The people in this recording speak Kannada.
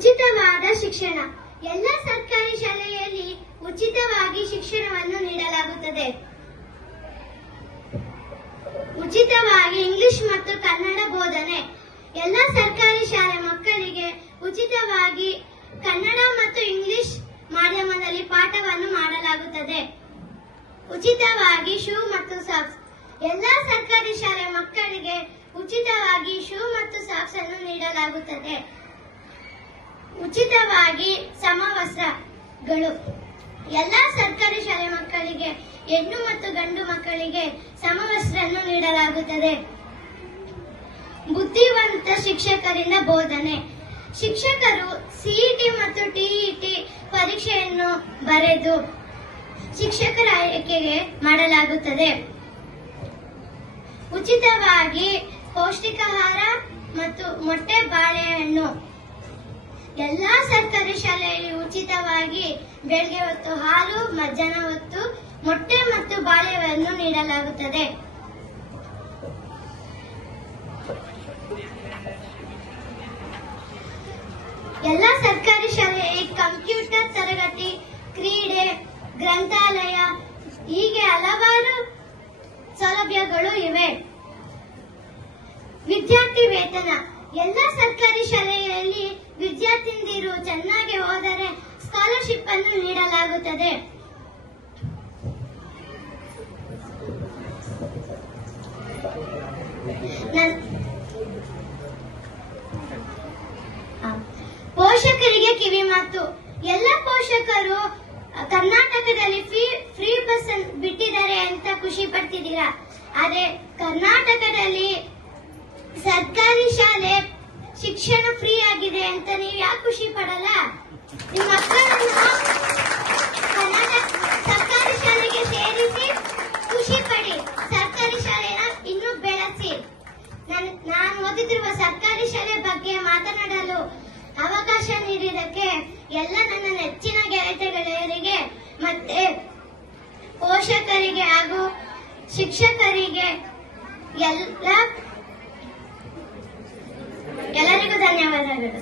ಉಚಿತವಾದ ಶಿಕ್ಷಣ. ಎಲ್ಲ ಸರ್ಕಾರಿ ಶಾಲೆಯಲ್ಲಿ ಉಚಿತವಾಗಿ ಶಿಕ್ಷಣವನ್ನು ನೀಡಲಾಗುತ್ತದೆ. ಉಚಿತವಾಗಿ ಇಂಗ್ಲಿಷ್ ಮತ್ತು ಕನ್ನಡ ಬೋಧನೆ. ಎಲ್ಲ ಸರ್ಕಾರಿ ಶಾಲೆ ಮಕ್ಕಳಿಗೆ ಉಚಿತವಾಗಿ ಕನ್ನಡ ಮತ್ತು ಇಂಗ್ಲಿಷ್ ಮಾಧ್ಯಮದಲ್ಲಿ ಪಾಠವನ್ನು ಮಾಡಲಾಗುತ್ತದೆ. ಉಚಿತವಾಗಿ ಶೂ ಮತ್ತು ಸಾಕ್ಸ್. ಎಲ್ಲ ಸರ್ಕಾರಿ ಶಾಲೆ ಮಕ್ಕಳಿಗೆ ಉಚಿತವಾಗಿ ಶೂ ಮತ್ತು ಸಾಕ್ಸ್ ಅನ್ನು ನೀಡಲಾಗುತ್ತದೆ. ಉಚಿತವಾಗಿ ಸಮವಸ್ತ್ರಗಳು. ಎಲ್ಲ ಸರ್ಕಾರಿ ಶಾಲೆ ಮಕ್ಕಳಿಗೆ ಹೆಣ್ಣು ಮತ್ತು ಗಂಡು ಮಕ್ಕಳಿಗೆ ಸಮವಸ್ತ್ರವನ್ನು ನೀಡಲಾಗುತ್ತದೆ. ಬುದ್ಧಿವಂತ ಶಿಕ್ಷಕರಿಂದ ಬೋಧನೆ. ಶಿಕ್ಷಕರು ಸಿಇಟಿ ಮತ್ತು ಟಿಇಟಿ ಪರೀಕ್ಷೆಯನ್ನು ಬರೆದು ಶಿಕ್ಷಕರ ಆಯ್ಕೆಗೆ ಮಾಡಲಾಗುತ್ತದೆ. ಉಚಿತವಾಗಿ ಪೌಷ್ಟಿಕಾಹಾರ ಮತ್ತು ಮೊಟ್ಟೆ ಬಾಳೆಹಣ್ಣು. ಎಲ್ಲಾ ಸರ್ಕಾರಿ ಶಾಲೆಯಲ್ಲಿ ಉಚಿತವಾಗಿ ಬೆಳಗ್ಗೆ ಹೊತ್ತು ಹಾಲು, ಮಧ್ಯಾಹ್ನ ಹೊತ್ತು ಮೊಟ್ಟೆ ಮತ್ತು ಬಾಳೆಹಣ್ಣು ನೀಡಲಾಗುತ್ತದೆ. ಎಲ್ಲ ಸರ್ಕಾರಿ ಶಾಲೆಯಲ್ಲಿ ಕಂಪ್ಯೂಟರ್ ತರಗತಿ, ಕ್ರೀಡೆ, ಗ್ರಂಥಾಲಯ ಹೀಗೆ ಹಲವಾರು ಸೌಲಭ್ಯಗಳು ಇವೆ. ವಿದ್ಯಾರ್ಥಿ ವೇತನ. ಎಲ್ಲ ಸರ್ಕಾರಿ ಶಾಲೆಯಲ್ಲಿ ವಿದ್ಯಾರ್ಥಿನಿಯರು ಚೆನ್ನಾಗಿ ಹೋದರೆ ಸ್ಕಾಲರ್ಶಿಪ್ ಅನ್ನು ನೀಡಲಾಗುತ್ತದೆ. ಪೋಷಕರಿಗೆ ಕಿವಿಮಾತು. ಎಲ್ಲ ಪೋಷಕರು ಕರ್ನಾಟಕದಲ್ಲಿ ಫ್ರೀ ಬಸ್ ಬಿಟ್ಟಿದ್ದಾರೆ ಅಂತ ಖುಷಿ ಪಡ್ತಿದ್ದೀರಾ. ಆದ್ರೆ ಕರ್ನಾಟಕದಲ್ಲಿ ಸರ್ಕಾರಿ ಶಾಲೆ ಶಿಕ್ಷಣ ಫ್ರೀ ಆಗಿದೆ ಅಂತ ನೀವು ಯಾಕೆ ಖುಷಿ ಪಡಲ್ಲ? ನಿಮ್ಮ ಮಕ್ಕಳನ್ನು ಸರ್ಕಾರಿ ಶಾಲೆಗೆ ಸೇರಿಸಿ ಖುಷಿ ಪಡಿ. ಸರ್ಕಾರಿ ಶಾಲೆನ ಇನ್ನೂ ಬೆಳೆಸಿ. ನಾನು ಓದಿದಿರುವ ಸರ್ಕಾರಿ ಶಾಲೆ ಬಗ್ಗೆ ಮಾತನಾಡಲು ಅವಕಾಶ ನೀಡಿದ್ದಕ್ಕೆ ಎಲ್ಲ ನನ್ನ ನೆಚ್ಚಿನ ಗೆಳತಿಯರಿಗೆ ಮತ್ತೆ ಪೋಷಕರಿಗೆ ಹಾಗೂ ಶಿಕ್ಷಕರಿಗೆ ಎಲ್ಲರಿಗೂ ಧನ್ಯವಾದಗಳು.